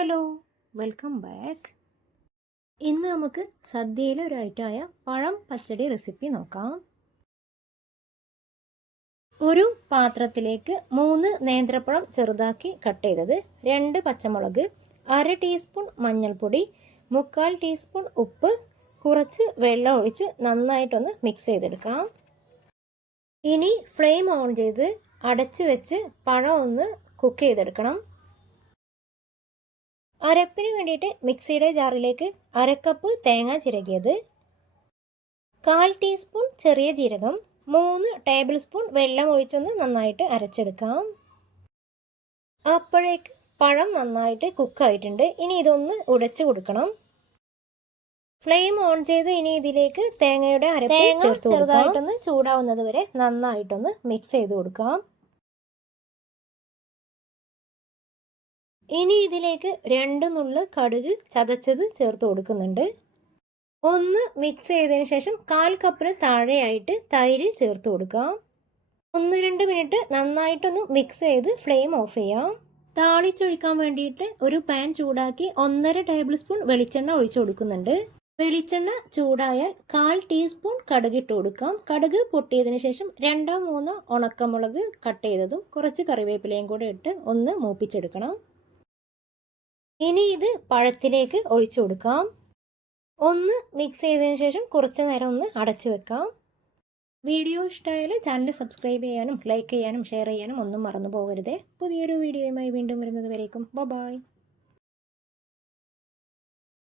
Hello welcome back. ഇന്ന് നമുക്ക് സദ്യയിലെ ഒരു ഐറ്റമായ പഴം പച്ചടി റെസിപ്പി നോക്കാം. ഒരു പാത്രത്തിലേക്ക് മൂന്ന് നേന്ത്രപ്പഴം ചെറുതാക്കി കട്ട് ചെയ്തത് രണ്ട് പച്ചമുളക് അര ടീസ്പൂൺ മഞ്ഞൾപ്പൊടി മുക്കാൽ ടീസ്പൂൺ ഉപ്പ് കുറച്ച് വെള്ളം ഒഴിച്ച് നന്നായിട്ടൊന്ന് മിക്സ് ചെയ്തെടുക്കാം. ഇനി ഫ്ലെയിം ഓൺ ചെയ്ത് അടച്ച് വെച്ച് പഴം ഒന്ന് കുക്ക് ചെയ്തെടുക്കണം. അരപ്പിന് വേണ്ടിയിട്ട് മിക്സിയുടെ ജാറിലേക്ക് അരക്കപ്പ് തേങ്ങ ചിരകിയത്. കാൽ ടീസ്പൂൺ ചെറിയ ജീരകം. മൂന്ന് ടേബിൾ സ്പൂൺ വെള്ളം ഒഴിച്ചൊന്ന് നന്നായിട്ട് അരച്ചെടുക്കാം. അപ്പോഴേക്ക് പഴം നന്നായിട്ട് കുക്കായിട്ടുണ്ട്. ഇനി ഇതൊന്ന് ഉടച്ചു കൊടുക്കണം. ഫ്ലെയിം ഓൺ ചെയ്ത് ഇനി ഇതിലേക്ക് തേങ്ങയുടെ അരപ്പ് ചേർത്ത് ചെറുതായിട്ടൊന്ന് ചൂടാവുന്നത് വരെ നന്നായിട്ടൊന്ന് മിക്സ് ചെയ്ത് കൊടുക്കാം. ഇനി ഇതിലേക്ക് രണ്ട് നുള്ള് കടുക് ചതച്ചത് ചേർത്ത് കൊടുക്കുന്നുണ്ട്. ഒന്ന് മിക്സ് ചെയ്തതിന് ശേഷം കാൽ കപ്പിന് താഴെയായിട്ട് തൈര് ചേർത്ത് കൊടുക്കാം. ഒന്ന് രണ്ട് മിനിറ്റ് നന്നായിട്ടൊന്ന് മിക്സ് ചെയ്ത് ഫ്ലെയിം ഓഫ് ചെയ്യാം. താളിച്ചൊഴിക്കാൻ വേണ്ടിയിട്ട് ഒരു പാൻ ചൂടാക്കി ഒന്നര ടേബിൾ സ്പൂൺ വെളിച്ചെണ്ണ ഒഴിച്ചു കൊടുക്കുന്നുണ്ട്. വെളിച്ചെണ്ണ ചൂടായാൽ കാൽ ടീസ്പൂൺ കടുക് ഇട്ട് കൊടുക്കാം. കടുക് പൊട്ടിയതിന് ശേഷം രണ്ടോ മൂന്നോ ഉണക്കമുളക് കട്ട് ചെയ്തതും കുറച്ച് കറിവേപ്പിലയും കൂടെ ഇട്ട് ഒന്ന് മൂപ്പിച്ചെടുക്കണം. ഇനി ഇത് പഴത്തിലേക്ക് ഒഴിച്ചു കൊടുക്കാം. ഒന്ന് മിക്സ് ചെയ്തതിന് ശേഷം കുറച്ച് നേരം ഒന്ന് അടച്ചു വെക്കാം. വീഡിയോ ഇഷ്ടമായാൽ ചാനൽ സബ്സ്ക്രൈബ് ചെയ്യാനും ലൈക്ക് ചെയ്യാനും ഷെയർ ചെയ്യാനും ഒന്നും മറന്നു പോകരുത്. പുതിയൊരു വീഡിയോയുമായി വീണ്ടും വരുന്നത് വരേക്കും. ബൈ